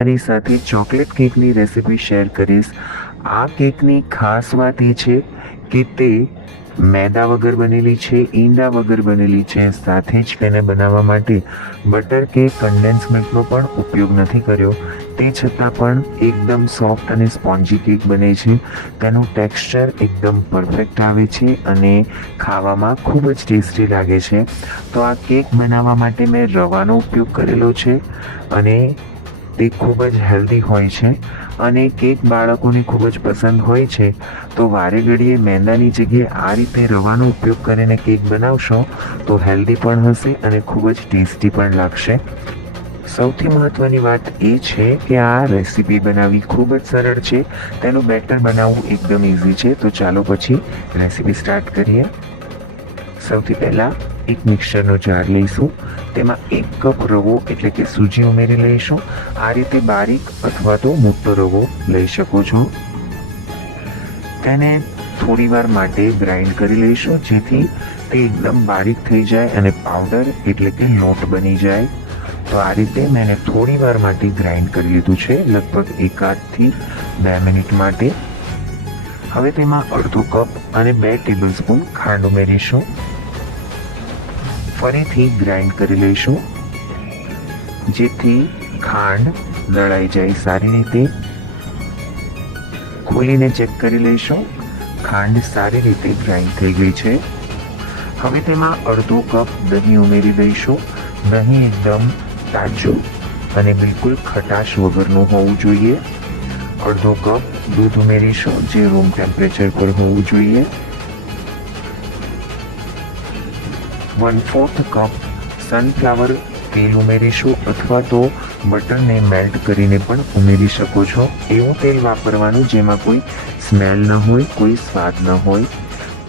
મારી સાથે chocolate કેકની recipe share કરીશ. આ કેકની ખાસ વાત એ છે કે તે મેદા વગર બનેલી છે, ઈંડા વગર બનેલી છે. સાથે જ તેને બનાવવા માટે બટર કે કન્ડેન્સ મિલ્કનો પણ ઉપયોગ નથી કર્યો. તે છતાં પણ એકદમ સોફ્ટ અને સ્પોન્જી કેક બને છે. તેનું ટેક્સચર એકદમ પરફેક્ટ આવે છે અને ખાવામાં ખૂબ જ ટેસ્ટી લાગે છે. તો આ કેક બનાવવા માટે મેં રવાનો ઉપયોગ કરેલો છે અને તે ખૂબ જ હેલ્ધી હોય છે અને કેક બાળકોને ખૂબ જ પસંદ હોય છે. તો વારે ઘડીએ મેંદાની જગ્યાએ આ રીતે રવાનો ઉપયોગ કરીને કેક બનાવશો તો હેલ્ધી પણ હશે અને ખૂબ જ ટેસ્ટી પણ લાગશે. સૌથી મહત્ત્વની વાત એ છે કે આ રેસીપી બનાવવી ખૂબ જ સરળ છે. તેનું બેટર બનાવવું એકદમ ઇઝી છે. તો ચાલો પછી રેસીપી સ્ટાર્ટ કરીએ. સૌથી પહેલાં એક મિક્સરનો જાર લઈશું. તેમાં 1 કપ રવો એટલે કે સૂજી ઉમેરી લઈશું. આ રીતે બારીક અથવા તો મોટો રવો લઈ શકો છો. તેને થોડી વાર માટે ગ્રાઇન્ડ કરી લઈશું જેથી તે એકદમ બારીક થઈ જાય અને પાવડર એટલે કે લોટ બની જાય. તો આ રીતે મેં થોડી વાર માટે ગ્રાઇન્ડ કરી લીધું છે, લગભગ 1 થી 2 મિનિટ માટે. હવે તેમાં અડધો કપ અને 2 ટેબલસ્પૂન ખાંડ ઉમેરીશું. ફરીથી ગ્રાઇન્ડ કરી લઈશું જેથી ખાંડ દળાઈ જાય સારી રીતે. ખોલીને ચેક કરી લઈશું. ખાંડ સારી રીતે ગ્રાઇન્ડ થઈ ગઈ છે. હવે તેમાં અડધો કપ દહીં ઉમેરી દઈશું. દહીં એકદમ તાજું અને બિલકુલ ખટાશ વગરનું હોવું જોઈએ. અડધો કપ દૂધ ઉમેરીશું જે રૂમ ટેમ્પરેચર પર હોવું જોઈએ. 1/4 કપ સનફ્લાવર તેલ ઉમેરીશું અથવા તો બટરને મેલ્ટ કરીને પણ ઉમેરી શકો છો. એવું તેલ વાપરવાનું જેમાં કોઈ સ્મેલ ન હોય, કોઈ સ્વાદ ન હોય.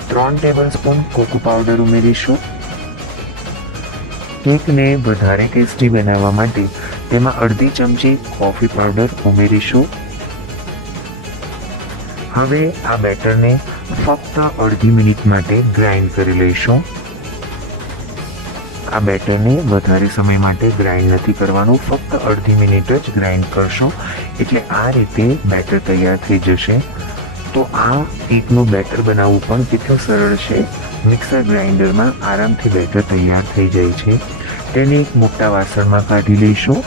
3 ટેબલસ્પૂન કોકો પાવડર ઉમેરીશું. કેકને વધારે ટેસ્ટી બનાવવા માટે તેમાં અડધી ચમચી કોફી પાવડર ઉમેરીશું. હવે આ બેટરને ફક્ત અડધી મિનિટ માટે ગ્રાઇન્ડ કરી લઈશું. આ બેટરને વધારે સમય માટે ગ્રાઇન્ડ નથી કરવાનું, ફક્ત અડધી મિનિટ જ ગ્રાઇન્ડ કરશો એટલે આ રીતે બેટર તૈયાર થઈ જશે. તો આ કેકનું બેટર બનાવવું પણ કેટલું સરળ છે. મિક્સર ગ્રાઇન્ડરમાં આરામથી બેટર તૈયાર થઈ જાય છે. તેને એક મોટા વાસણમાં કાઢી લઈશું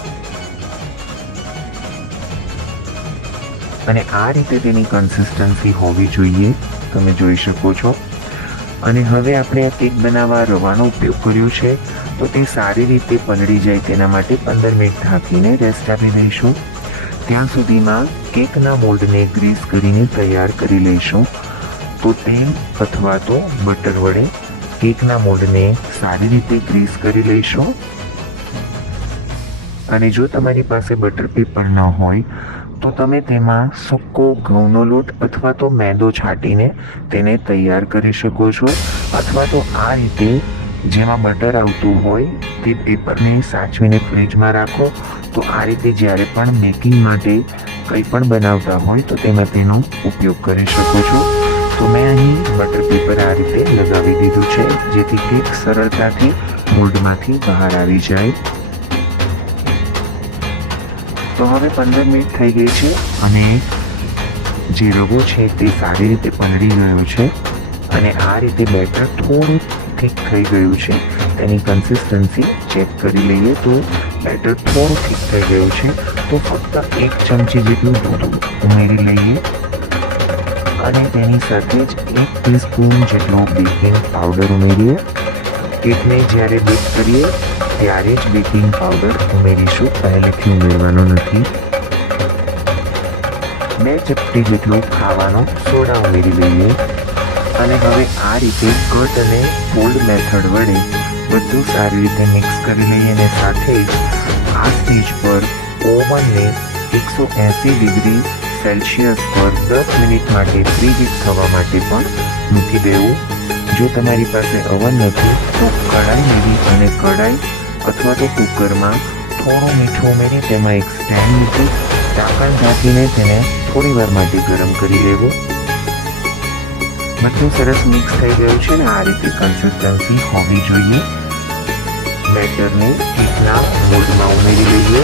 અને આ રીતે તેની કન્સિસ્ટન્સી હોવી જોઈએ, તમે જોઈ શકો છો. અને હવે આપણે આ કેક બનાવવા રવાનો ઉપયોગ કર્યો છે તો તે સારી રીતે પલળી જાય તેના માટે 15 મિનિટ ઢાંકીને રેસ્ટ આપી દઈશું. ત્યાં સુધીમાં કેકના મોલ્ડને ગ્રીસ કરીને તૈયાર કરી લઈશું. તો તેલ અથવા તો બટર વડે કેકના મોલ્ડને સારી રીતે ગ્રીસ કરી લઈશું. અને જો તમારી પાસે બટર પેપર ન હોય તો તમે તેમાં સૂકો ઘઉંનો લોટ અથવા તો મેદો છાંટીને તેને તૈયાર કરી શકો છો. અથવા તો આ રીતે જેમાં બટર આવતું હોય તે પેપરને સાચવીને ફ્રીજમાં રાખો. તો આ રીતે જ્યારે પણ બેકિંગ માટે કંઈ પણ બનાવતા હોય તો તેમાં તેનો ઉપયોગ કરી શકો છો. તો મેં અહીં બટર પેપર આ રીતે લગાવી દીધું છે જેથી કેક સરળતાથી મોલ્ડમાંથી બહાર આવી જાય. તો હવે 15 મિનિટ થઈ ગઈ છે અને જે રવો છે તે સારી રીતે પલળી ગયો છે અને આ રીતે બેટર થોડું થીક થઈ ગયું છે. તેની કન્સિસ્ટન્સી ચેક કરી લઈએ તો બેટર થોડું થીક થઈ ગયું છે. તો ફક્ત 1 ચમચી જેટલું દૂધ ઉમેરી લઈએ અને તેની સાથે જ 1 ટીસ્પૂન જેટલો બેકિંગ પાવડર ઉમેરીએ. કેકને જ્યારે બેક કરીએ ત્યારે જ બેકિંગ પાવડર ઉમેરીશું, પહેલેથી ઉમેરવાનો નથી. 2 ચપટી જેટલો ખાવાનો સોડા ઉમેરી લઈએ અને હવે આ રીતે કટ અને ફોલ્ડ મેથડ વડે બધું સારી રીતે મિક્સ કરી લઈએ અને સાથે જ આ સ્ટેજ પર ઓવનને 180 ડિગ્રી સેલ્સિયસ પર 10 મિનિટ માટે પ્રીહીટ થવા માટે પણ મૂકી દેવું. જો તમારી પાસે ઓવન નથી તો કઢાઈ લેવી અને કઢાઈ અથવા તો કુકરમાં થોડું મીઠું ઉમેરી તેમાં એક સ્ટેન્ડ મૂકી ઢાંકણ ઢાંકીને તેને થોડી વાર માટે ગરમ કરી લેવું. બધું સરસ મિક્સ થઈ ગયું છે ને આ રીતે કન્સિસ્ટન્સી હોવી જોઈએ. બેટરને કેકના મોલ્ડમાં ઉમેરી લઈએ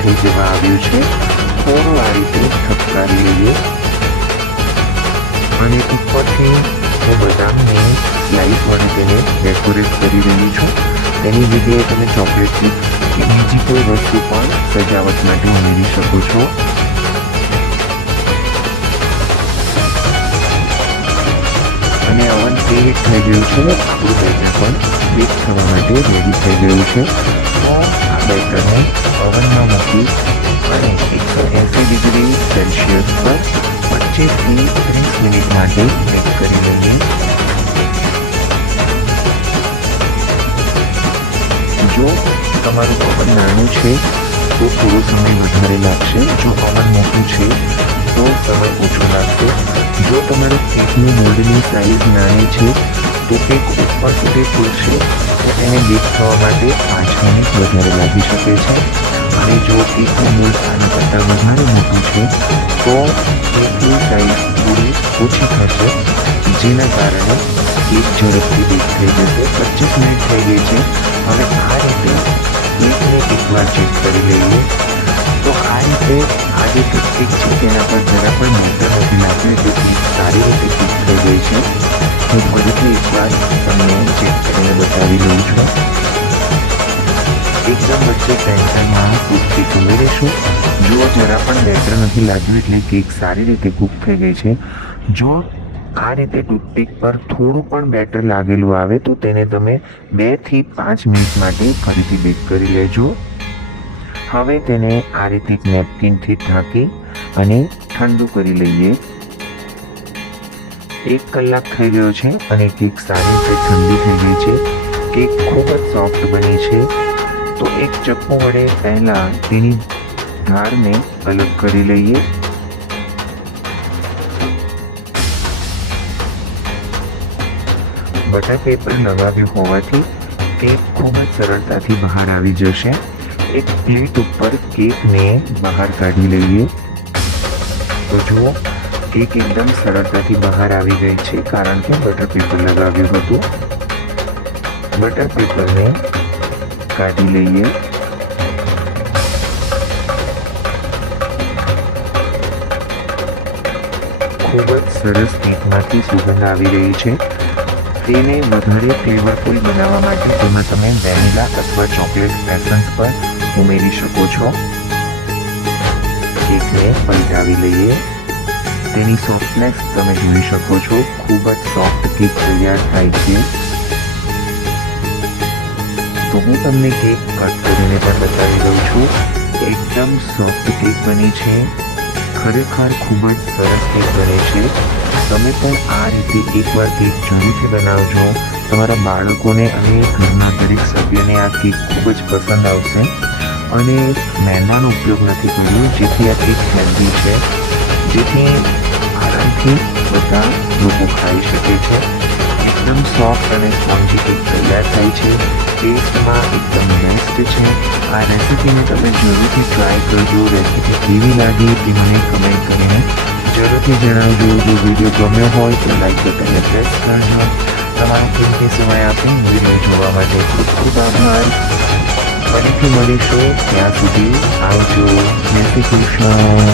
થઈ જવા આવ્યું છે. થોડું આ રીતે ખપકારી લઈએ અને ઉપરથી હું બદામની સ્લાઇસ વડે તેને ડેકોરેટ કરી રહી છું. તેની જગ્યાએ તમે ચોકલેટની કે બીજી કોઈ વસ્તુ પણ સજાવટ માટે ઉમેરી શકો છો. અને ઓવન પ્રીહીટ થઈ ગયું છે. આપણું બેટર પણ બેક થવા માટે રેડી થઈ ગયું છે. તો આ બેટરને ઓવનમાં મૂકી અને 180 ડિગ્રી સેલ્સિયસ પર 25 થી 30 મિનિટ માટે બેક કરી લઈએ. જો તમારું ઓવન નાનું છે તો થોડો સમય વધારે લાગશે. જો ઓવન મોટું છે તો સમય ઓછો લાગશે. જો તમારું કેકની મોલ્ડની સાઇઝ નાની છે તો કેક ઉપર સુધી ખુલશે તો એને બેક થવા માટે 5 મિનિટ વધારે લાગી શકે છે. અને જો કેકનું મોલ્ડ આના કરતાં વધારે મોટું છે તો કેકની સાઇઝ થોડી ઓછી થશે, જેના કારણે કેક ઝડપથી બેક થઈ જશે. 25 મિનિટ થઈ ગઈ છે. હવે આ રીતે કેકને એકવાર ચેક કરી લઈએ. તો આ રીતે આ જે કેક છે તેના પર જરા પણ બેટર નથી લાગ્યું એટલે કેક સારી રીતે કૂક થઈ ગઈ છે. હું ફરીથી એકવાર તમને ચેક કરીને બતાવી લઉં છું. એકદમ વચ્ચે સેન્ટરમાં ટૂથપીક ઉમેરીશું. જો જરા પણ બેટર નથી લાગ્યું એટલે કેક સારી રીતે કૂક થઈ ગઈ છે. જો આ રીતે ટૂથપીક પર થોડું પણ બેટર લાગેલું આવે તો તેને તમે 2 થી 5 મિનિટ માટે ફરીથી બેક કરી લેજો. હવે તેને આ રીતે એક નેપકિનથી ઢાંકી અને ઠંડુ કરી લઈએ. 1 કલાક થઈ ગયો છે અને કેક સારી રીતે ઠંડી થઈ ગઈ છે. કેક ખૂબ જ સોફ્ટ બની છે. તો એક ચપ્પુ વડે પહેલાં તેની ધારને અલગ કરી લઈએ. બટર પેપર લગાવ્યું હોવાથી કેક ખૂબ જ સરળતાથી બહાર આવી જશે. એક પ્લેટ ઉપર કેકને બહાર કાઢી લઈએ. તો જુઓ કેક એકદમ સરળતાથી બહાર આવી ગઈ છે કારણ કે બટર પેપર લગાવ્યું હતું. બટર પેપરને કાઢી લઈએ. ખૂબ જ સરસ કેકમાંથી સુગંધ આવી રહી છે. તેને વધારે ફ્લેવરફુલ બનાવવા માટે તેમાં તમે વેનીલા અથવા ચોકલેટ એસન્સ પર ઉમેરી શકો છો. કેકને પલટાવી લઈએ. તેની સોફ્ટનેસ તમે જોઈ શકો છો. ખૂબ જ સોફ્ટ કેક તૈયાર થાય છે. તો હું તમને કેક કટ કરીને પણ બતાવી દઉં છું. એકદમ સોફ્ટ કેક બની છે. ખરેખર ખૂબ જ સરસ કેક બને છે. તમે પણ આ રીતે એકવાર કેક જરૂરથી બનાવજો. તમારા બાળકોને અને ઘરના દરેક સભ્યને આ કેક ખૂબ જ પસંદ આવશે. અને મેંદાનો ઉપયોગ નથી કર્યો જેથી આ કેક હેલ્ધી છે, જેથી આરામથી બધા લોકો ખાઈ શકે છે. એકદમ સોફ્ટ અને સ્પોન્જી કેક તૈયાર થાય છે. ટેસ્ટમાં એકદમ બેસ્ટ છે. આ રેસીપીને તમે જરૂરથી ટ્રાય કરજો. રેસીપી કેવી લાગી તે મને કમેન્ટ કરીને જરૂરથી જણાવજો. જો વિડીયો ગમ્યો હોય તો લાઈક બટનને પ્રેસ કરજો. તમારો કિંમતી સમય આપી વિડીયો જોવા માટે ખૂબ ખૂબ આભાર. ફરીથી મળીશું. ત્યાં સુધી આવજો. જય શ્રી કૃષ્ણ.